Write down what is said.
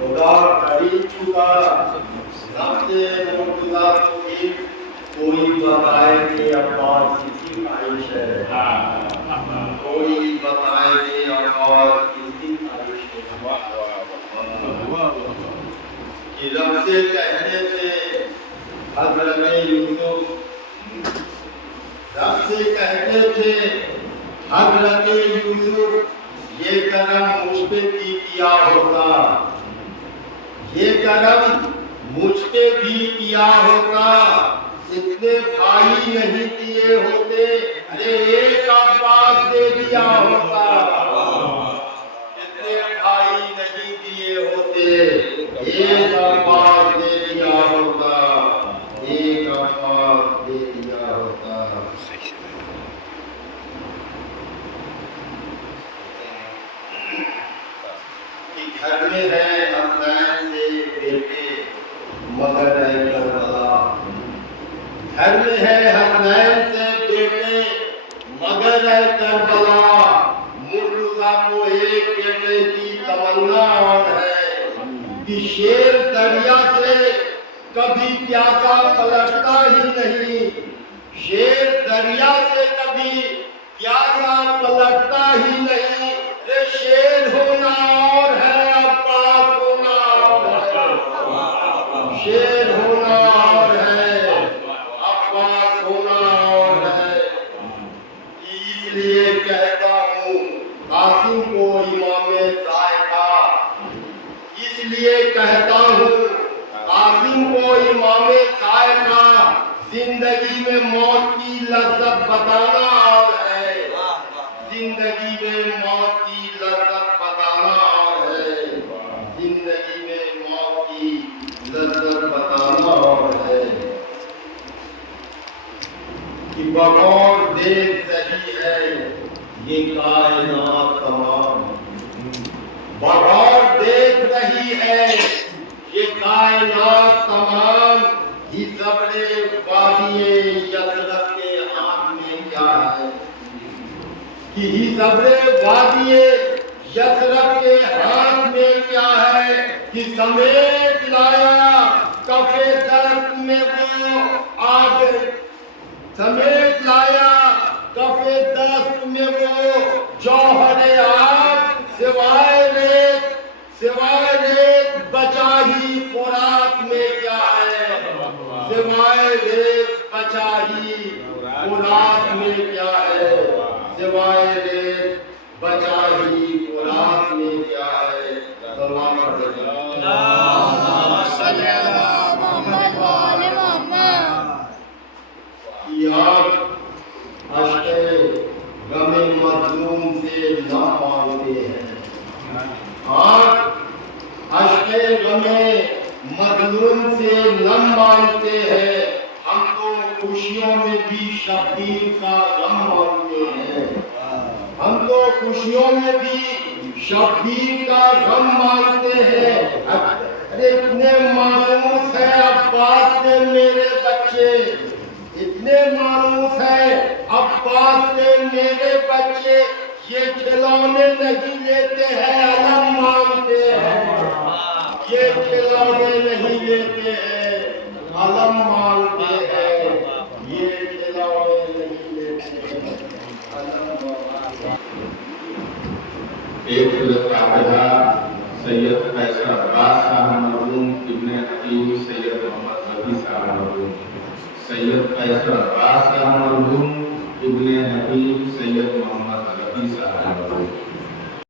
خدا خرید چکا نفس مرتضیٰ کو ایک کوئی بتائے کہ عباس کسی خواہش ہے، کوئی بتائے کہ عباس کسی خواہش ہے، کہ رب سے کہتے تھے حضرت یوسف، رب سے کہتے تھے حضرت یوسف یہ کرم مجھ پہ بھی کیا ہوتا، یہ کرم مجھ پہ بھی کیا ہوتا، اتنے بھائی نہیں کیے ہوتے، ارے ایک عباس دے دیا ہوتا، اتنے بھائی نہیں کیے ہوتے، ایک عباس دے دیا ہوتا، ایک عباس دے دیا ہوتا۔ گھر میں ہے حسنین سے بیٹے مگر ہے کربلا، گھر میں ہے حسنین سے بیٹے مگر ہے کربلا، مرتضیٰ کو ایک بیٹے کی تمنا اور ہے کہ شیر دریا سے کبھی پیاسا پلٹتا ہی نہیں، شیر دریا سے کبھی پیاسا پلٹتا ہی نہیں، رے شیر ہونا اور ہے عباس ہونا اور ہے، شیر ہونا اور ہے عباس ہونا اور ہے، اس لیے کہتا ہوں قاسم کو امام ذائقہ، اس لیے کہتا ہوں قاسم کو امام ذائقہ، زندگی میں موت کی لذت بتانا اور ہے، زندگی میں موت کی لذت بتانا اور ہے، زندگی میں موت کی لذت بتانا اور ہے، کہ بغور دیکھ رہی ہے یہ کائنات تمام، بغور دیکھ رہی ہے یہ کائنات تمام، ہی زبر وادی یثرب کے ہاتھ میں کیا ہے، کہ ہی زبر وادی یثرب کے ہاتھ میں کیا ہے، کہ سمیٹ لایا کف درخت میں وہ آگ، سمیٹ لایا کف درخت میں وہ جوہر آگ، سوائے ریت بچا ہی فرات میں کیا ہے، سوائے ریت بچا ہی فرات میں کیا ہے، سوائے ریت بچا ہی فرات میں کیا ہے، سلام اللہم صلی علی محمد و آل محمد۔ کہ آپ اشک غم مظلوم سے نہ مانگتے ہیں، آپ اشک غم مظلوم سے نہ مانگتے ہیں، ہم تو خوشیوں میں بھی شبیر کا غم مانگتے ہیں، ہم تو خوشیوں میں بھی شبیر کا غم مانگتے ہیں، اتنے مانوس ہے عباس سے میرے بچے، اتنے مانوس ہے عباس سے میرے بچے، یہ کھلونے نہیں لیتے ہیں علم مانگتے ہیں، یہ کھلونے نہیں لیتے ہیں علم مانگتے ہیں، یہ کھلونے نہیں لیتے ہیں علم مانگتے ہیں۔ ایک فاتحہ سید قیصر عباس صاحب مرحوم ابن حکیم سید محمد رفیع صاحب مرحوم، سید قیصر عباس صاحب مرحوم